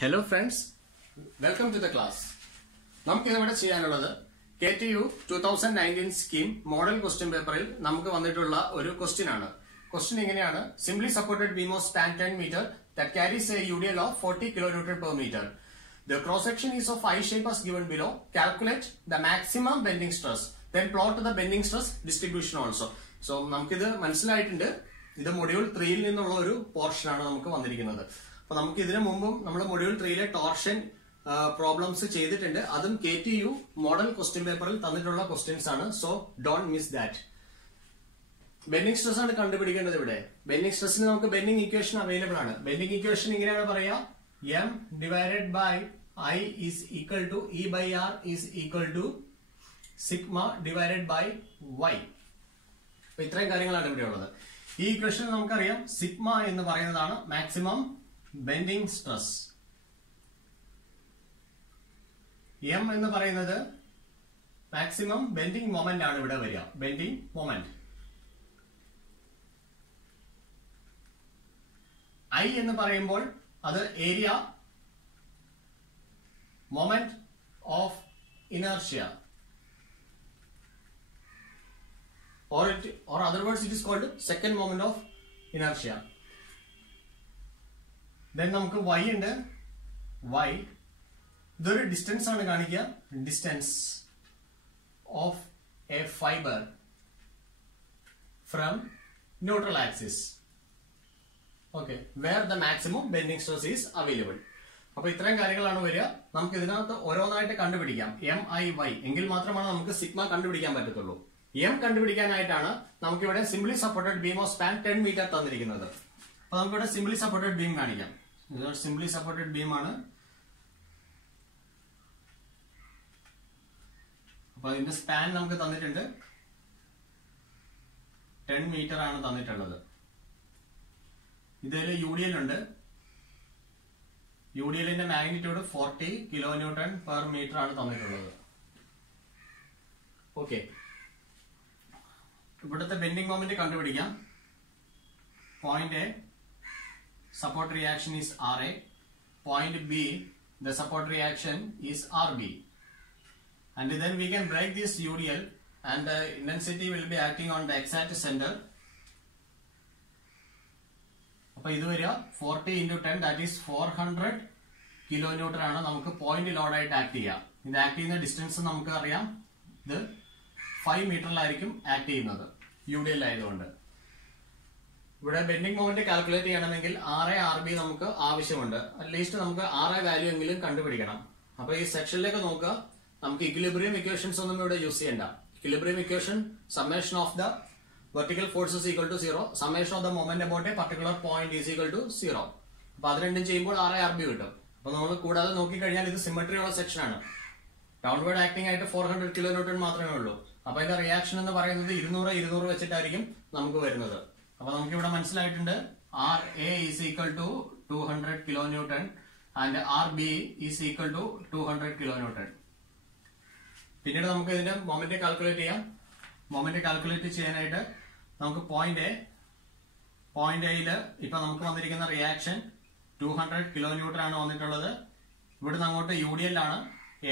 Hello friends, welcome to the class. നമുക്ക് ഇവിടെ ചെയ്യാനുള്ളത് KTU 2019 സ്കീം മോഡൽ ക്വസ്റ്റ്യൻ പേപ്പറിൽ നമുക്ക് വന്നിട്ടുള്ള ഒരു ക്വസ്റ്റ്യൻ ആണ്. ക്വസ്റ്റ്യൻ ഇങ്ങനെയാണ്: Simply supported beam of span 10 meter that carries a UDL of 40 kN per meter. The cross section is of I shape as given below. Calculate the maximum bending stress. Then plot the bending stress distribution also. So നമുക്കിത് മനസ്സിലായിട്ടുണ്ട്. ഇത് module 3ൽ നിന്നുള്ള ഒരു portion ആണ് നമുക്ക് വന്നിരിക്കുന്നത്. അപ്പൊ നമുക്ക് ഇതിനു മുമ്പും നമ്മൾ മൊഡ്യൂൾ 3ലെ ടോർഷൻ പ്രോബ്ലംസ് ചെയ്തിട്ടുണ്ട്. അതും KTU മോഡൽ ക്വസ്റ്റ്യൻ പേപ്പറിൽ തന്നിട്ടുള്ള ക്വസ്റ്റ്യൻസ് ആണ്. So don't miss that. Bending stress ആണ് കണ്ടുപിടിക്കേണ്ടത്. ഇവിടെ ബെൻഡിങ് സ്ട്രെസ്സിന് നമുക്ക് ബെൻഡിങ് ഇക്വേഷൻ അവൈലബിൾ ആണ്. ബെൻഡിങ് ഇക്വേഷൻ ഇങ്ങനെയാണ് പറയാ: M divided by I is equal to E by R is equal to sigma divided by Y. അപ്പൊ ഇത്രയും കാര്യങ്ങളാണ് ഇവിടെ ഉള്ളത്. ഈ ഇക്വേഷൻ നമുക്കറിയാം സിഗ്മ എന്ന് പറയുന്നതാണ് മാക്സിമം ബെൻഡിങ് സ്ട്രെസ്. എം എന്ന് പറയുന്നത് മാക്സിമം ബെൻഡിങ് മൊമെന്റ് ആണ് ഇവിടെ വരിക. Bending moment. ഐ എന്ന് പറയുമ്പോൾ അത് area moment of inertia, or other words it is called second moment of inertia. Then നമുക്ക് y ഉണ്ട്. y ഇതൊരു ഡിസ്റ്റൻസ് ആണ് കാണിക്കുക. Distance of a fibre from neutral axis. Okay, where the maximum bending stress is available. അപ്പൊ ഇത്രയും കാര്യങ്ങളാണ് വരിക. നമുക്ക് ഇതിനകത്ത് ഓരോന്നായിട്ട് കണ്ടുപിടിക്കാം. MIY എങ്കിൽ മാത്രമാണ് നമുക്ക് സിഗ്മ കണ്ടുപിടിക്കാൻ പറ്റത്തുള്ളൂ. എം കണ്ടുപിടിക്കാനായിട്ടാണ് നമുക്കിവിടെ simply supported beam of span 10 metre തന്നിരിക്കുന്നത്. അപ്പൊ നമുക്കിവിടെ സിംപ്ലി സപ്പോർട്ടഡ് ബീം കാണിക്കാം. ഇതൊരു സിംപ്ലി സപ്പോർട്ടഡ് ബീം ആണ്. അപ്പൊ ഇതിന്റെ സ്പാൻ നമുക്ക് തന്നിട്ടുണ്ട്. 10 മീറ്റർ ആണ് തന്നിട്ടുള്ളത്. ഇതിൽ UDL ഉണ്ട്. UDLന്റെ മാഗ്നിറ്റ്യൂഡ് 40 kN per meter ആണ് തന്നിട്ടുള്ളത്. ഓക്കെ, ഇവിടുത്തെ ബെൻഡിങ് മൊമെന്റ് കണ്ടുപിടിക്കാം. Point A support reaction is RA. Point B the support reaction is RB. And then we can break this UDL and the intensity will be acting on the exact center. അപ്പൊ ഇത് വരിക 40 into 10, that is 400 kN ആണ് നമുക്ക് point ലോഡായിട്ട് act ചെയ്യുക. ഇത് act ചെയ്യുന്ന distance നമുക്ക് അറിയാം. ഇത് 5 മീറ്ററിലായിരിക്കും ആക്ട് ചെയ്യുന്നത് UDL ആയതുകൊണ്ട്. ഇവിടെ ബെൻഡിങ് മൊമെന്റ് കാൽക്കുലേറ്റ് ചെയ്യണമെങ്കിൽ RA RB നമുക്ക് ആവശ്യമുണ്ട്. അറ്റ്ലീസ്റ്റ് നമുക്ക് RA വാല്യൂ എങ്കിലും കണ്ടുപിടിക്കണം. അപ്പൊ ഈ സെക്ഷനിലേക്ക് നോക്കുക. നമുക്ക് ഇക്വിലിബ്രിയം ഇക്വേഷൻസ് ഒന്നും ഇവിടെ യൂസ് ചെയ്യണ്ട. Equilibrium equation summation of the vertical force is equal to 0, summation of the moment about a particular point is equal to 0. അപ്പൊ അത് രണ്ടും ചെയ്യുമ്പോൾ RA RB കിട്ടും. അപ്പൊ നമ്മൾ കൂടാതെ നോക്കിക്കഴിഞ്ഞാൽ ഇത് സിമെട്രി ഉള്ള സെക്ഷൻ ആണ്. ഡൗൺവേർഡ് ആക്ടിംഗ് ആയിട്ട് 400 kN മാത്രമേ ഉള്ളൂ. അപ്പൊ അതിന്റെ റിയാക്ഷൻ എന്ന് പറയുന്നത് 200 വെച്ചിട്ടായിരിക്കും നമുക്ക് വരുന്നത്. അപ്പൊ നമുക്ക് ഇവിടെ മനസ്സിലായിട്ടുണ്ട് RA is equal to 200 kN and RB is equal to 200 kN. പിന്നീട് നമുക്ക് ഇതിന്റെ മൊമെന്റ് കാൽക്കുലേറ്റ് ചെയ്യാം. മൊമെന്റ് കാൽക്കുലേറ്റ് ചെയ്യാനായിട്ട് നമുക്ക് പോയിന്റ് എയില് ഇപ്പൊ നമുക്ക് വന്നിരിക്കുന്ന റിയാക്ഷൻ 200 kN ആണ് വന്നിട്ടുള്ളത്. ഇവിടുന്ന് അങ്ങോട്ട് UDL ആണ്.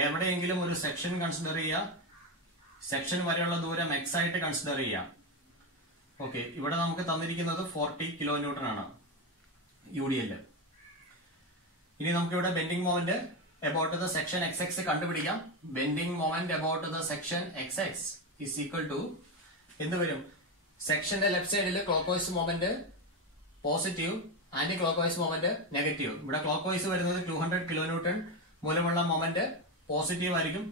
എവിടെയെങ്കിലും ഒരു സെക്ഷൻ കൺസിഡർ ചെയ്യുക. സെക്ഷൻ വരെയുള്ള ദൂരം X ആയിട്ട് കൺസിഡർ ചെയ്യാം. ഓക്കെ, ഇവിടെ നമുക്ക് തന്നിരിക്കുന്നത് 40 kN ആണ് UDL. ഇനി നമുക്ക് ഇവിടെ bending moment about the section XX കണ്ടുപിടിക്കാം. Bending moment about the section XX is equal to എന്ത് വരും? സെക്ഷന്റെ ലെഫ്റ്റ് സൈഡിൽ clock vice moment positive, anti clock vice moment negative. ഇവിടെ ക്ലോക്ക് വൈസ് വരുന്നത് 200 kN മൂലമുള്ള മൊമെന്റ് പോസിറ്റീവ് ആയിരിക്കും.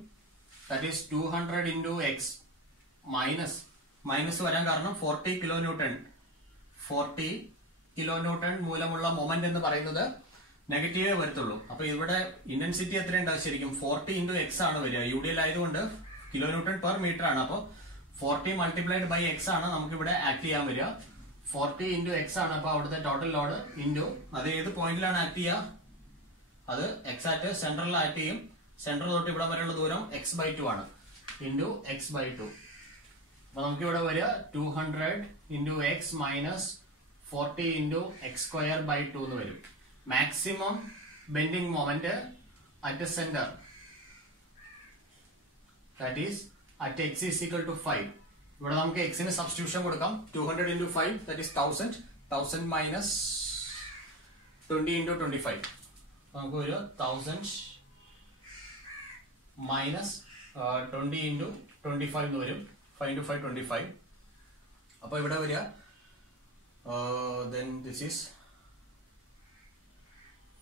That is 200 into X. Minus വരാൻ കാരണം 40 kN മൂലമുള്ള മൊമെന്റ് എന്ന് പറയുന്നത് നെഗറ്റീവേ വരത്തുള്ളൂ. അപ്പൊ ഇവിടെ ഇന്റൻസിറ്റി എത്ര ഉണ്ടാവും? ശരിക്കും 40 into X ആണ് വരിക. UDL ആയതുകൊണ്ട് kN per meter ആണ്. അപ്പൊ 40 multiplied by X ആണ് നമുക്ക് ഇവിടെ ആക്ട് ചെയ്യാൻ വരിക. 40 into X ആണ്. അപ്പൊ അവിടുത്തെ ടോട്ടൽ ലോഡ് ഇൻറ്റു അത് ഏത് പോയിന്റിലാണ് ആക്ട് ചെയ്യുക? അത് എക്സാക്ട് സെൻട്രലിൽ ആക്ട് ചെയ്യും. സെൻട്രൽ തൊട്ട് ഇവിടെ വരെയുള്ള ദൂരം x/2 ആണ്. Into x/2. അപ്പൊ നമുക്ക് ഇവിടെ വരിക 200 into X minus 40 into X square by 2 എന്ന് വരും. Maximum bending moment at the center, that is at x is equal to 5. ഇവിടെ നമുക്ക് x ന് സബ്സ്റ്റിറ്റ്യൂഷൻ കൊടുക്കാം. 200 into 5, that is 1000. 1000 minus 20 into 25. നമുക്ക് ഒരു 1000 minus 20 into 25 എന്ന് വരും. 5 into 5 25. അപ്പോൾ ഇവിടെ വരിക then this is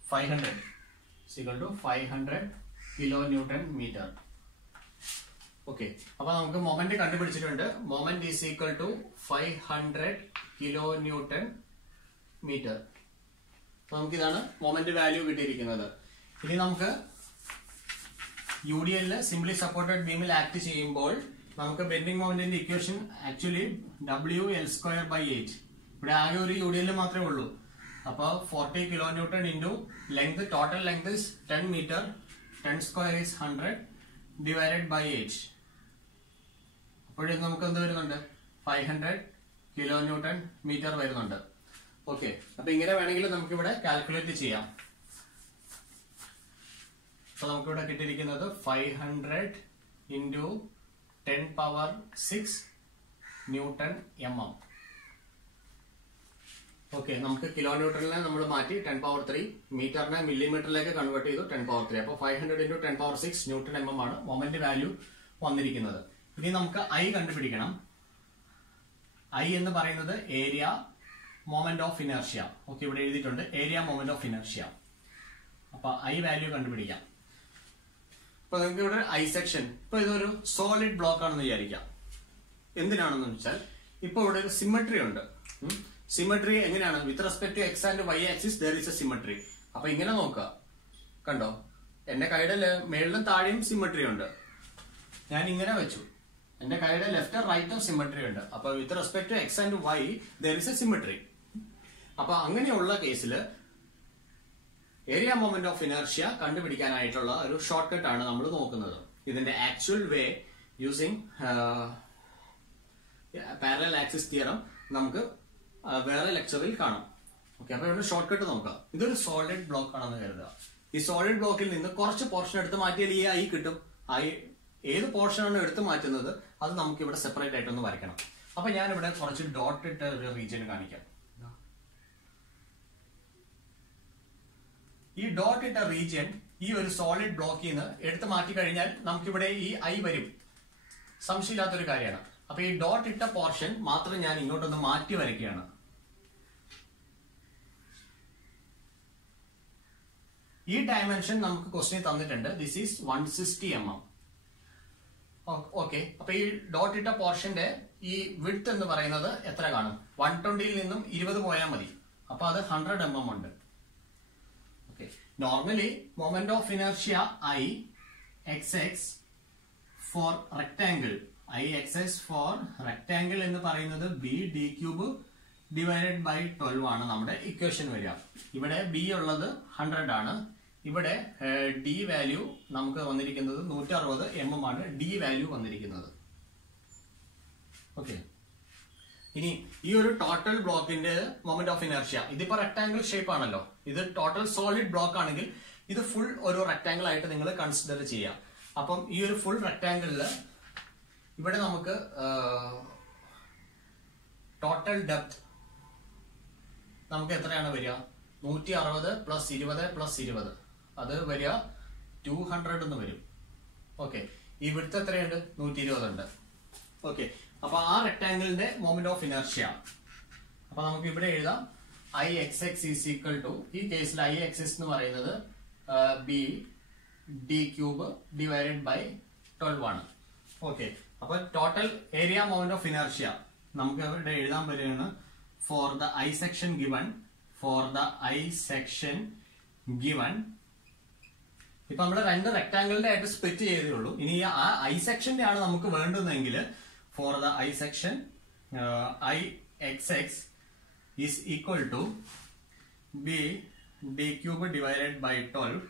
500 is equal to 500 kilonewton meter. Okay, അപ്പോൾ നമുക്ക് മൊമെന്റ് കണ്ടുപിടിച്ചിട്ടുണ്ട്. Moment is equal to 500 kilonewton meter. അപ്പോൾ നമുക്ക് ഇതാണ് മൊമെന്റ് വാല്യൂ കിട്ടിയിരിക്കുന്നത്. ഇനി നമുക്ക് UDL സിംപ്ലി സപ്പോർട്ടഡ് ബീമിൽ ആക്ട് ചെയ്യുമ്പോൾ നമുക്ക് ബെൻഡിങ് മൊമെന്റിന്റെ ഇക്വേഷൻ ആക്ച്വലി WL²/8. ഇവിടെ ആകെ ഒരു UDL മാത്രമേ ഉള്ളൂ. അപ്പോൾ 40 kilonewton into length, total length is 10 meter, 10 square is 100 divided by 8. അപ്പോഴും നമുക്ക് എന്ത് വരുന്നുണ്ട്? 500 kilonewton meter വരുന്നുണ്ട്. ഓക്കെ, അപ്പൊ ഇങ്ങനെ വേണമെങ്കിൽ നമുക്ക് ഇവിടെ കാൽക്കുലേറ്റ് ചെയ്യാം. അപ്പൊ നമുക്കിവിടെ കിട്ടിയിരിക്കുന്നത് 500 into 10 power 6 Newton mm. Okay, നമുക്ക് കിലോന്യൂട്ടണിനെ നമ്മൾ മാറ്റി 10 power 3, മീറ്ററിനെ മില്ലിമീറ്ററിലേക്ക് കൺവേർട്ട് ചെയ്തു 10 power 3. അപ്പോൾ 500 into 10 power 6 Newton mm ആണ് മൊമെന്റ് വാല്യൂ വന്നിരിക്കുന്നത്. ഇനി നമുക്ക് I കണ്ടുപിടിക്കണം. I എന്ന് പറയുന്നത് area moment of inertia. Okay, ഇവിടെ എഴുതിയിട്ടുണ്ട് ഏരിയ മൊമെന്റ് ഓഫ് ഇനർഷ്യ. അപ്പൊ I വാല്യൂ കണ്ടുപിടിക്കാം. അപ്പൊ നമുക്ക് ഇവിടെ I സെക്ഷൻ, ഇപ്പൊ ഇതൊരു സോളിഡ് ബ്ലോക്ക് ആണെന്ന് വിചാരിക്കാം. എന്തിനാണെന്ന് വെച്ചാൽ ഇപ്പൊ ഇവിടെ ഒരു സിമെട്രി ഉണ്ട്. സിമെട്രി എങ്ങനെയാണ്? With respect to x and y axis there is a symmetry. അപ്പൊ ഇങ്ങനെ നോക്കുക, കണ്ടോ എന്റെ കൈയുടെ മേളിലും താഴെയും സിമെട്രി ഉണ്ട്. ഞാൻ ഇങ്ങനെ വെച്ചു, എന്റെ കൈയുടെ ലെഫ്റ്റ് റൈറ്റും സിമെട്രി ഉണ്ട്. അപ്പൊ with respect to x and y there is a symmetry. അപ്പൊ അങ്ങനെയുള്ള കേസിൽ ഏരിയ മൊമെന്റ് ഓഫ് ഇനർഷ്യ കണ്ടുപിടിക്കാനായിട്ടുള്ള ഒരു ഷോർട്ട് കട്ട് ആണ് നമ്മൾ നോക്കുന്നത്. ഇതിന്റെ actual way using parallel axis theorem നമുക്ക് വേറെ ലെക്ചറിൽ കാണാം. ഓക്കെ, അപ്പൊ ഇവിടെ ഷോർട്ട് കട്ട് നോക്കാം. ഇതൊരു സോളിഡ് ബ്ലോക്ക് ആണെന്ന് കരുതുക. ഈ സോളിഡ് ബ്ലോക്കിൽ നിന്ന് കുറച്ച് പോർഷൻ എടുത്ത് മാറ്റിയാൽ ഈ I കിട്ടും. ഏത് പോർഷൻ ആണ് എടുത്ത് മാറ്റുന്നത് അത് നമുക്ക് ഇവിടെ സെപ്പറേറ്റ് ആയിട്ടൊന്ന് വരയ്ക്കണം. അപ്പൊ ഞാൻ ഇവിടെ കുറച്ച് ഡോട്ട് ഇട്ട ഒരു റീജിയൻ കാണിക്കാം. ഈ ഡോട്ട് ഇട്ട റീജിയൻ ഈ ഒരു സോളിഡ് ബ്ലോക്കിൽ നിന്ന് എടുത്ത് മാറ്റി കഴിഞ്ഞാൽ നമുക്കിവിടെ ഈ I വരും. സംശയമില്ലാത്തൊരു കാര്യമാണ്. അപ്പൊ ഈ ഡോട്ട് ഇട്ട പോർഷൻ മാത്രം ഞാൻ ഇങ്ങോട്ടൊന്ന് മാറ്റി വരയ്ക്കുകയാണ്. ഈ ഡയമെൻഷൻ നമുക്ക് ക്വസ്റ്റ്യൻ തന്നിട്ടുണ്ട്. This is 160 mm. ഓക്കെ, അപ്പൊ ഈ ഡോട്ട് ഇട്ട പോർഷന്റെ ഈ വിഡ്ത്ത് എന്ന് പറയുന്നത് എത്ര കാണും? 120ൽ നിന്നും 20 പോയാൽ മതി. അപ്പൊ അത് 100 mm ഉണ്ട്. Okay, normally moment of inertia Ixx for rectangle, Ixx for rectangle എന്ന് പറയുന്നത് b d cube divided by 12 ആണ് നമ്മുടെ ഇക്വേഷൻ വരിക. ഇവിടെ b ഉള്ളത് 100 ആണ്. ഇവിടെ d വാല്യൂ നമുക്ക് വന്നിരിക്കുന്നത് 160 mm ആണ് d വാല്യൂ വന്നിരിക്കുന്നത്. ഓക്കെ, ഇനി ഈ ഒരു ടോട്ടൽ ബ്ലോക്കിന്റെ മൊമെന്റ് ഓഫ് ഇനർഷ്യ ഇതിപ്പോ റെക്ടാംഗിൾ ഷേപ്പ് ആണല്ലോ. ഇത് ടോട്ടൽ സോളിഡ് ബ്ലോക്ക് ആണെങ്കിൽ ഇത് ഫുൾ ഒരു റെക്ടാംഗിൾ ആയിട്ട് നിങ്ങൾ കൺസിഡർ ചെയ്യാം. അപ്പം ഈ ഒരു ഫുൾ റെക്ടാംഗിളില് ഇവിടെ നമുക്ക് ടോട്ടൽ ഡെപ്ത് നമുക്ക് എത്രയാണ് വരിക? 160 പ്ലസ് 20 പ്ലസ് 20 അത് വരിക 200 എന്ന് വരും. ഓക്കെ, ഈ വിഡ്ത്ത് എത്രയുണ്ട്? 120 ഉണ്ട്. ഓക്കെ, അപ്പൊ ആ റെക്ടാംഗിളിന്റെ മൊമെന്റ് ഓഫ് ഇനർഷ്യ അപ്പൊ നമുക്ക് ഇവിടെ എഴുതാം Ixx ഈസ് ഈക്വൽ ടു, ഈ കേസിൽ Ixx എന്ന് പറയുന്നത് b d cube divided by 12 ആണ്. ഓക്കെ, അപ്പൊ total area moment of inertia നമുക്ക് ഇവിടെ എഴുതാൻ പറ്റുകയാണ് for the I section given. For the I section given ഇപ്പൊ നമ്മൾ രണ്ട് റെക്ടാംഗിളിന്റെ ആയിട്ട് സ്പ്ലിറ്റ് ചെയ്തേ ഉള്ളൂ. ഇനി ആ I സെക്ഷന്റെ ആണ് നമുക്ക് വേണ്ടുന്നതെങ്കിൽ for the I section Ixx is equal to b d cube divided by 12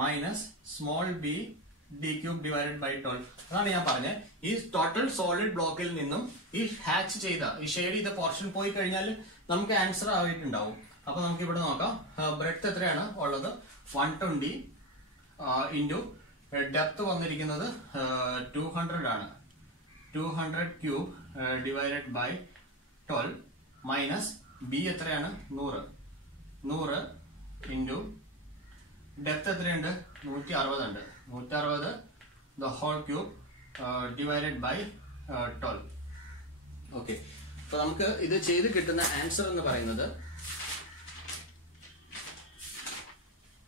minus small b d cube divided by 12. അതാണ് ഞാൻ പറഞ്ഞത്. ഈ ടോട്ടൽ സോളിഡ് ബ്ലോക്കിൽ നിന്നും ഈ ഹാച്ച് ചെയ്ത ഈ ഷെയ്ഡ് ചെയ്ത പോർഷൻ പോയി കഴിഞ്ഞാൽ നമുക്ക് ആൻസർ ആയിട്ടുണ്ടാവും. അപ്പൊ നമുക്ക് ഇവിടെ നോക്കാം. ബ്രെഡ്ത്ത് എത്രയാണ് ഉള്ളത്? 120 ഇൻറ്റു ഡെപ്ത് വന്നിരിക്കുന്നത് 200 ആണ്. 200 cube divided by 12 minus b എത്രയാണ്? 100 ഇൻറ്റു ഡെപ്ത് എത്രയുണ്ട്? 160 ഉണ്ട്. 160 the whole cube divided by 12. Okay, അപ്പൊ നമുക്ക് ഇത് ചെയ്ത് കിട്ടുന്ന ആൻസർ എന്ന് പറയുന്നത്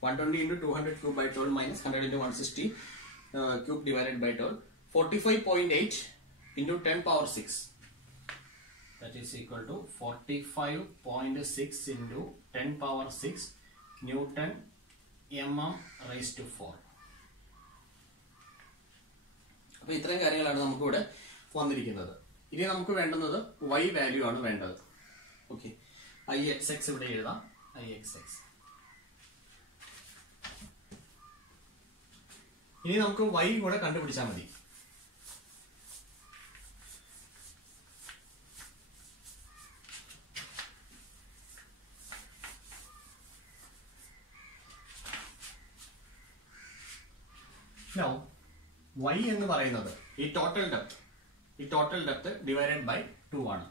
120 into 200 cube by 12 minus 100 into 160 cube divided by 12, 45.8 into 10 power 6. That is equal to 45.6 into 10 power 6 Newton mm raised to 4. അപ്പോൾ ഇത്രയും കാര്യങ്ങളാണ് നമുക്ക് ഇവിടെ വന്നിരിക്കുന്നത്. ഇനി നമുക്ക് വേണ്ടുന്നത് y വാല്യൂ ആണ് വേണ്ടത്. ഓക്കെ, Ixx ഇവിടെ എഴുതാം. Ixx ഇനി നമുക്ക് y കൂടെ കണ്ടുപിടിച്ചാൽ മതി. Now, y എന്ന് പറയുന്നത് ഈ ടോട്ടൽ ഡെപ്ത് ഡിവൈഡഡ് ബൈ 2 ആണ്.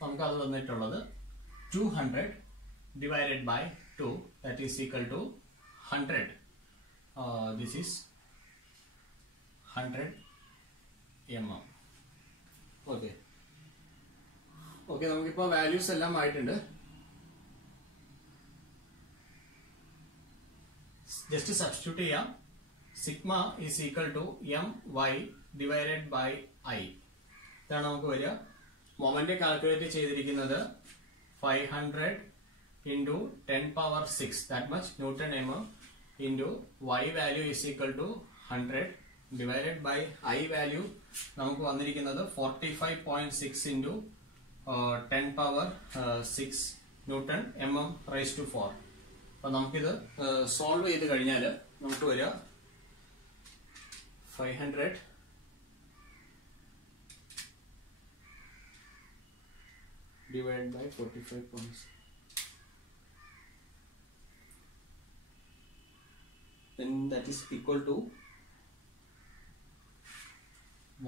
നമുക്ക് അത് തന്നിട്ടുള്ളത് 200 divided by 2, that is equal to 100. This is 100 mm. Okay, നമുക്കിപ്പോ വാല്യൂസ് എല്ലാം ആയിട്ടുണ്ട്. ജസ്റ്റ് സബ്സ്റ്റിറ്റ്യൂട്ട് ചെയ്യാം. Sigma is equal to M y divided by I. ഇതാണ് നമുക്ക് വരിക. മൊമെന്റ് കാൽക്കുലേറ്റ് ചെയ്തിരിക്കുന്നത് 500 into 10 power 6, that much Newton mm, into y value is equal to 100 divided by I value നമുക്ക് വന്നിരിക്കുന്നത് 45.6 into 10 power 6 Newton mm raised to 4. അപ്പോൾ നമുക്കിത് solve ചെയ്ത് കഴിഞ്ഞാൽ നമുക്ക് വരിക 500 divided by 45.6. Then that is equal to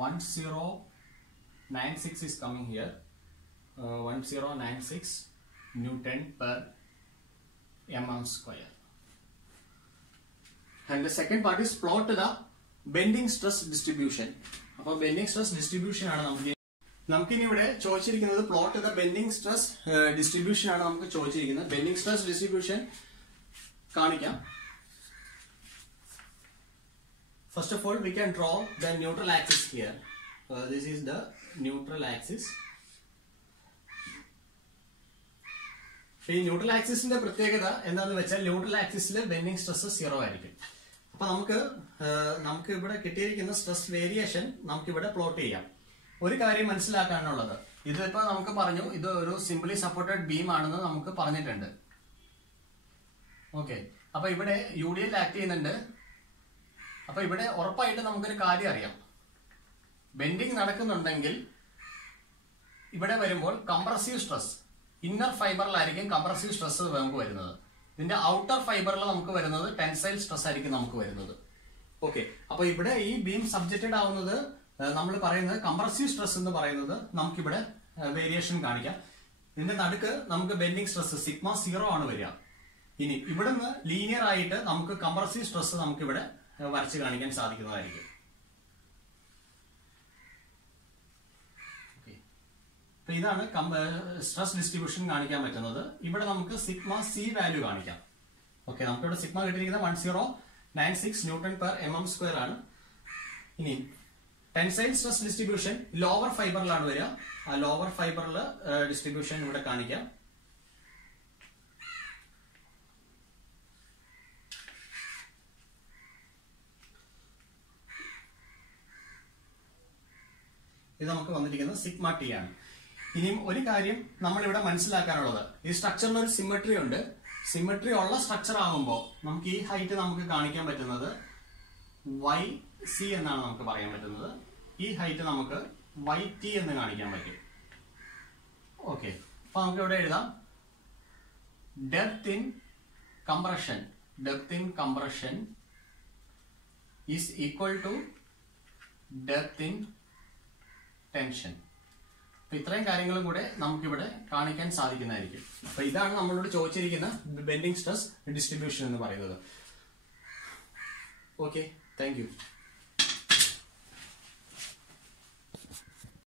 1096 is coming here. 1096 Newton per mm square. And the second part is plot the bending stress distribution. അപ്പോൾ bending stress distribution ആണ് നമുക്കിനി ഇവിടെ ചോദിച്ചിരിക്കുന്നത്. പ്ലോട്ട് ചെയ്ത ബെൻഡിങ് സ്ട്രെസ് ഡിസ്ട്രിബ്യൂഷൻ ആണ് നമുക്ക് ചോദിച്ചിരിക്കുന്നത്. Bending stress distribution കാണിക്കാം. First of all, we can draw the neutral axis here. This is the neutral axis. ഈ ന്യൂട്രൽ ആക്സിസിന്റെ പ്രത്യേകത എന്താണെന്ന് വെച്ചാൽ ന്യൂട്രൽ ആക്സിസിൽ ബെൻഡിങ് സ്ട്രെസ് 0 ആയിരിക്കും. അപ്പൊ നമുക്ക് ഇവിടെ കിട്ടിയിരിക്കുന്ന സ്ട്രെസ് വേരിയേഷൻ നമുക്ക് ഇവിടെ പ്ലോട്ട് ചെയ്യാം. ഒരു കാര്യം മനസ്സിലാക്കാനുള്ളത്, ഇതിപ്പോ നമുക്ക് പറഞ്ഞു ഇത് ഒരു സിംപ്ലി സപ്പോർട്ടഡ് ബീം ആണെന്ന് നമുക്ക് പറഞ്ഞിട്ടുണ്ട്. ഓക്കെ, അപ്പൊ ഇവിടെ UDL ആക്ട് ചെയ്യുന്നുണ്ട്. അപ്പൊ ഇവിടെ ഉറപ്പായിട്ട് നമുക്കൊരു കാര്യം അറിയാം. ബെൻഡിങ് നടക്കുന്നുണ്ടെങ്കിൽ ഇവിടെ വരുമ്പോൾ കംപ്രസീവ് സ്ട്രെസ് ഇന്നർ ഫൈബറിലായിരിക്കും കംപ്രസീവ് സ്ട്രെസ് നമുക്ക് വരുന്നത്. ഇതിന്റെ ഔട്ടർ ഫൈബറിൽ നമുക്ക് വരുന്നത് ടെൻസൈൽ സ്ട്രെസ് ആയിരിക്കും നമുക്ക് വരുന്നത്. ഓക്കെ, അപ്പൊ ഇവിടെ ഈ ബീം സബ്ജക്റ്റഡ് ആവുന്നത് നമ്മൾ പറയുന്നത് കംപ്രസീവ് സ്ട്രെസ് എന്ന് പറയുന്നത് നമുക്കിവിടെ വേരിയേഷൻ കാണിക്കാം. ഇതിന്റെ നടുക്ക് നമുക്ക് ബെൻഡിങ് സ്ട്രെസ് സിഗ്മ 0 ആണ് വരിക. ഇനി ഇവിടുന്ന് ലീനിയർ ആയിട്ട് നമുക്ക് കംപ്രസീവ് സ്ട്രെസ് നമുക്കിവിടെ വരച്ച് കാണിക്കാൻ സാധിക്കുന്നതായിരിക്കും. അപ്പൊ ഇതാണ് സ്ട്രെസ് ഡിസ്ട്രിബ്യൂഷൻ കാണിക്കാൻ പറ്റുന്നത്. ഇവിടെ നമുക്ക് സിഗ്മ സി വാല്യൂ കാണിക്കാം. ഓക്കെ, നമുക്കിവിടെ സിഗ്മ കിട്ടിയിരിക്കുന്നത് 1096 ന്യൂട്ടൺ പെർ mm സ്ക്വയർ ആണ്. ഇനി ടെൻസൈൽ സ്ട്രെസ് ഡിസ്ട്രിബ്യൂഷൻ ലോവർ ഫൈബറിലാണ് വരിക. ആ ലോവർ ഫൈബറിൽ ഡിസ്ട്രിബ്യൂഷൻ ഇവിടെ കാണിക്കാം. ഇത് നമുക്ക് വന്നിരിക്കുന്നത് സിഗ്മ ടി ആണ്. ഇനിയും ഒരു കാര്യം നമ്മൾ ഇവിടെ മനസ്സിലാക്കാനുള്ളത്, ഈ സ്ട്രക്ചറിന് ഒരു സിമെട്രി ഉണ്ട്. സിമെട്രി ഉള്ള സ്ട്രക്ചർ ആകുമ്പോൾ നമുക്ക് ഈ ഹൈറ്റ് നമുക്ക് കാണിക്കാൻ പറ്റുന്നത് YC എന്നാണ് നമുക്ക് പറയാൻ പറ്റുന്നത്. ഈ ഹൈറ്റ് നമുക്ക് YT എന്ന് കാണിക്കാൻ പറ്റും. ഓക്കെ, അപ്പൊ നമുക്ക് ഇവിടെ എഴുതാം depth in compression, depth in compression is equal to depth in tension. അപ്പൊ ഇത്രയും കാര്യങ്ങളും കൂടെ നമുക്കിവിടെ കാണിക്കാൻ സാധിക്കുന്നതായിരിക്കും. അപ്പൊ ഇതാണ് നമ്മളോട് ചോദിച്ചിരിക്കുന്ന ബെൻഡിങ് സ്ട്രെസ് ഡിസ്ട്രിബ്യൂഷൻ എന്ന് പറയുന്നത്. Okay, thank you.